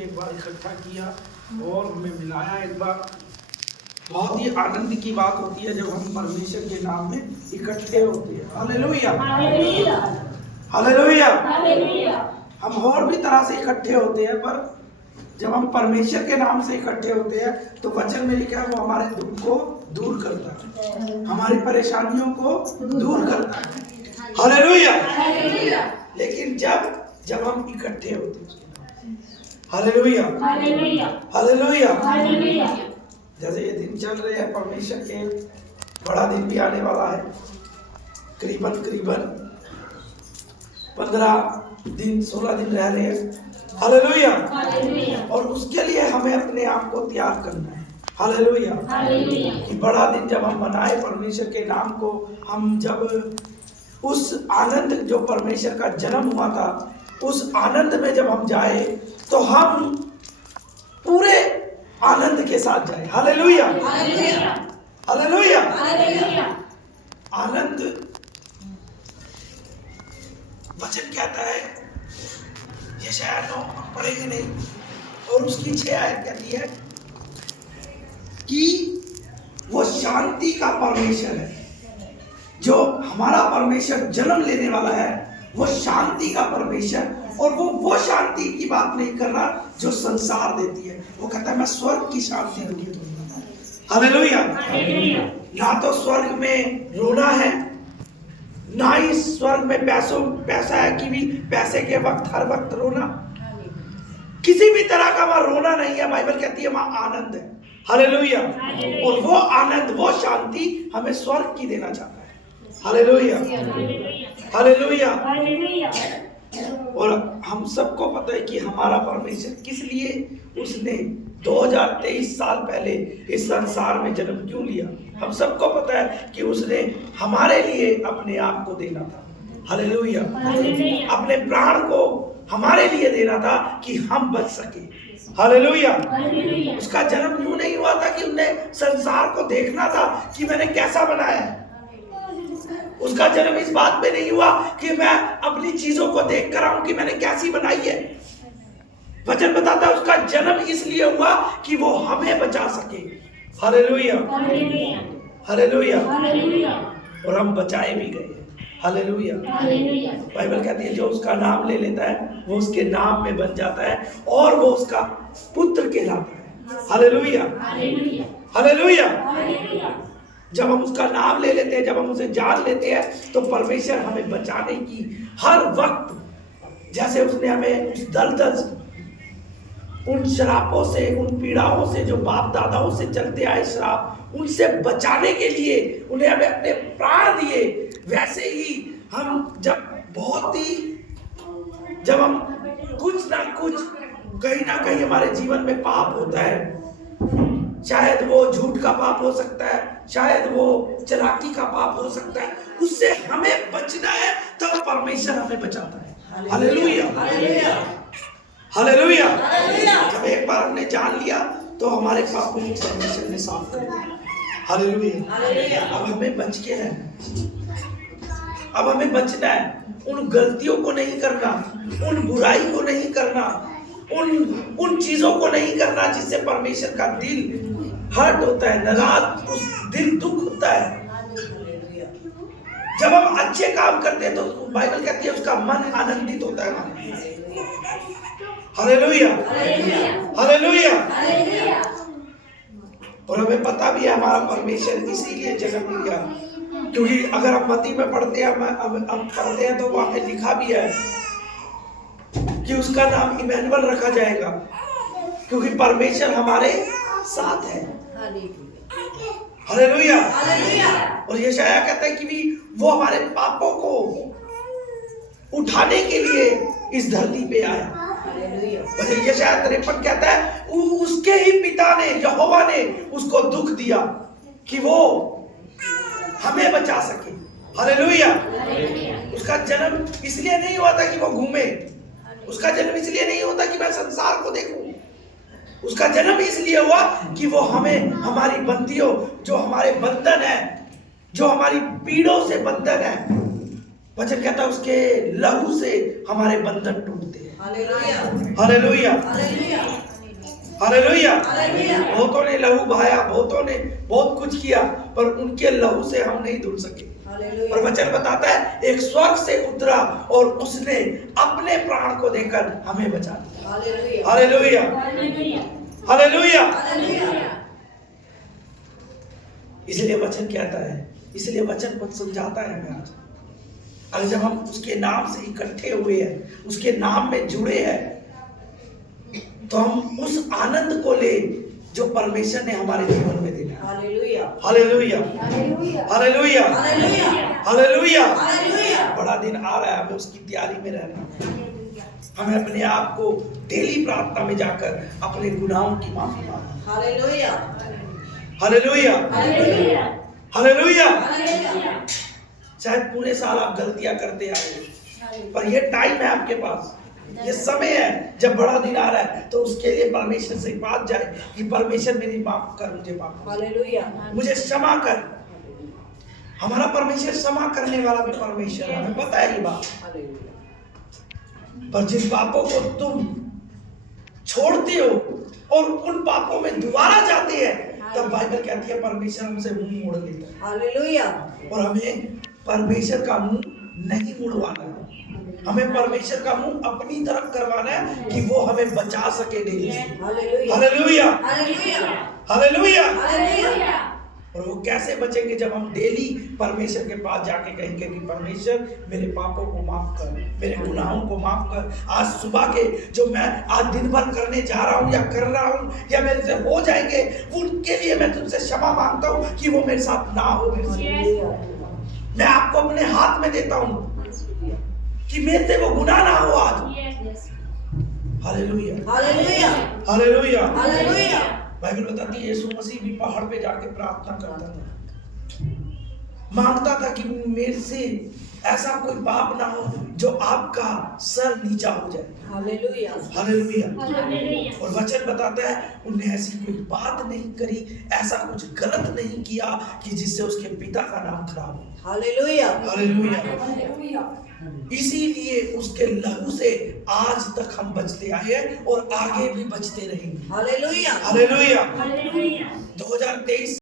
एक बार इकट्ठा किया और हमें मिलाया एक बार। बहुत ही आनंद की बात होती है जब हम परमेश्वर के नाम में इकट्ठे होते हैं। Hallelujah, hallelujah. हम और भी तरह से इकट्ठे होते हैं, पर जब हम परमेश्वर के नाम से इकट्ठे होते हैं तो वचन में लिखा है वो हमारे दुख को दूर करता है, हमारी परेशानियों को दूर करता है। हालेलुया। लेकिन जब हम इकट्ठे होते हैं, हालेलुया, हालेलुया। जैसे ये दिन चल रहे हैं परमेश्वर के, बड़ा दिन भी आने वाला है। करीबन 15 दिन 16 दिन रह रहे हैं। हालेलुया। और उसके लिए हमें अपने आप को तैयार करना है। हालेलुया। कि बड़ा दिन जब हम मनाए परमेश्वर के नाम को, हम जब उस आनंद जो परमेश्वर का जन्म हुआ था उस आनंद में जब हम जाए तो हम पूरे आनंद के साथ जाए। Hallelujah, hallelujah. आनंद वचन कहता है, यशायाह 9 हम पढ़ेंगे नहीं, और उसकी 6 आयत कहती है कि वो शांति का परमेश्वर है। जो हमारा परमेश्वर जन्म लेने वाला है वो शांति का परमेश्वर, और वो शांति की बात नहीं कर रहा जो संसार देती है। वो कहता है मैं स्वर्ग की शांति दूंगा। हालेलुया। ना तो स्वर्ग में रोना है, ना ही स्वर्ग में पैसा है कि भी पैसे के वक्त हर वक्त रोना, किसी भी तरह का वहां रोना नहीं है। बाइबल कहती है वहां आनंद है। हालेलुया। और वो आनंद, वो शांति हमें स्वर्ग की देना चाहता है। Hallelujah, hallelujah. और हम सबको पता है कि हमारा परमेश्वर किस लिए उसने 2023 साल पहले इस संसार में जन्म क्यों लिया। हम सबको पता है कि उसने हमारे लिए अपने आप को देना था। हालेलुया। अपने प्राण को हमारे लिए देना था कि हम बच सके। हालेलुया। उसका जन्म यूं नहीं हुआ था कि उन्हें संसार को देखना था कि मैंने कैसा बनाया है। उसका जन्म इस बात में नहीं हुआ कि मैं अपनी चीजों को देख कर आऊं कि मैंने कैसी बनाई है। वचन बताता है उसका जन्म इसलिए हुआ कि वो हमें बचा सके। Hallelujah, hallelujah. और हम बचाए भी गए। हालेलुया। बाइबल कहती है जो उसका नाम ले लेता है वो उसके नाम में बन जाता है और वो उसका पुत्र कहलाता है। Hallelujah, hallelujah. जब हम उसका नाम ले लेते हैं, जब हम उसे जान लेते हैं तो परमेश्वर हमें बचाने की हर वक्त, जैसे उसने हमें उस दलदल, उन शरापों से, उन पीड़ाओं से जो बाप दादाओं से चलते आए श्राप, उनसे बचाने के लिए उन्हें हमें अपने प्राण दिए, वैसे ही हम जब हम कुछ ना कुछ कहीं ना कहीं हमारे जीवन में पाप होता है, शायद वो झूठ का पाप हो सकता है, शायद वो चालाकी का पाप हो सकता है, उससे हमें बचना है तो परमेश्वर हमें बचाता है। Hallelujah, hallelujah. जब एक बार हमने जान लिया तो हमारे पापों को परमेश्वर ने साफ कर दिया। हालेलुया। अब हमें बच के रहना, अब हमें बचना है। उन गलतियों को नहीं करना, उन बुराई को नहीं करना, उन चीजों को नहीं करना जिससे परमेश्वर का दिल हर्ट होता है, नाराज, उस दिल दुख होता है। जब हम अच्छे काम करते हैं तो बाइबल कहती है उसका मन आनंदित होता है। Hallelujah, hallelujah. और हमें पता भी है हमारा परमेश्वर इसीलिए जन्म लिया, क्योंकि अगर हम मत्ती में पढ़ते हैं, हम पढ़ते हैं तो वहां पे लिखा भी है कि उसका नाम इमैनुअल रखा जाएगा, क्योंकि परमेश्वर हमारे साथ है। हालेलुया। और यशायाह कहता है कि भी वो हमारे पापों को उठाने के लिए इस धरती पे आया। यशायाह 53 कहता है उसके ही पिता ने, यहोवा ने उसको दुख दिया कि वो हमें बचा सके। हालेलुया। उसका जन्म इसलिए नहीं हुआ था कि वो घूमे, उसका जन्म इसलिए नहीं होता कि मैं संसार को देखूं, उसका जन्म इसलिए हुआ कि वो हमें, हमारी बंदियों, जो हमारे बंधन है, जो हमारी पीड़ों से बंधन है, वचन कहता है उसके लहू से हमारे बंधन टूटते हैं। Hallelujah, hallelujah. बहुतों ने लहू बहाया, बहुतों ने बहुत कुछ किया, पर उनके लहू से हम नहीं धुल सके। और वचन बताता है एक स्वर्ग से उतरा और उसने अपने प्राण को देकर हमें बचा दिया। Hallelujah, hallelujah. इसलिए वचन कहता है, इसलिए वचन कुछ समझाता है हमें आज। अगर जब हम उसके नाम से इकट्ठे हुए हैं, उसके नाम में जुड़े हैं, तो हम उस आनंद को ले जो परमेश्वर ने हमारे जीवन में दिया। Hallelujah, hallelujah, hallelujah, hallelujah. बड़ा दिन आ रहा है, हमें उसकी तैयारी में रहना है। हमें अपने आप को डेली प्रार्थना में जाकर अपने गुनाहों की माफी मांगना। Hallelujah, hallelujah, hallelujah. शायद पूरे साल आप गलतियां करते आए, पर ये टाइम है आपके पास, ये समय है जब बड़ा दिन आ रहा है, तो उसके लिए परमेश्वर से बात जाए कि परमेश्वर मेरी माफ कर, मुझे माफ, हालेलुया, मुझे क्षमा कर। हमारा परमेश्वर क्षमा करने वाला भी परमेश्वर है, हमें पता है ये बात। पर जिन पापों को तुम छोड़ते हो और उन पापों में दोबारा जाते हैं, तब बाइबल कहती है परमेश्वर हमसे मुंह मोड़ लेता है। हालेलुया। और हमें परमेश्वर का मुंह नहीं मुड़वाना है, हमें परमेश्वर का मुंह अपनी तरफ करवाना है कि वो हमें बचा सके डेली से। Hallelujah, hallelujah. और वो कैसे बचेंगे? जब हम डेली परमेश्वर के पास जाके कहेंगे कि परमेश्वर मेरे पापों को माफ कर, मेरे गुनाहों को माफ कर। आज सुबह के जो मैं आज दिन भर करने जा रहा हूँ या कर रहा हूँ या मेरे से हो जाएंगे, उनके लिए मैं तुमसे क्षमा मांगता हूँ कि वो मेरे साथ ना हो। मैं आपको अपने हाथ में देता हूँ कि मेरे से वो गुनाह ना हो आज। Hallelujah, hallelujah, hallelujah, hallelujah. Bible बताती है यीशु मसीह भी पहाड़ पे जाके प्रार्थना करता था, मांगता था कि मेरे से ऐसा कोई पाप ना हो जो आपका सर नीचा हो जाए। Hallelujah, hallelujah. और वचन बताता है उन्हें ऐसी कोई बात नहीं करी, ऐसा कुछ गलत नहीं किया कि जिससे उसके पिता का नाम खराब हो। Hallelujah, hallelujah. इसीलिए उसके लहू से आज तक हम बचते आए हैं और आगे भी बचते रहेंगे। Hallelujah, hallelujah. 2023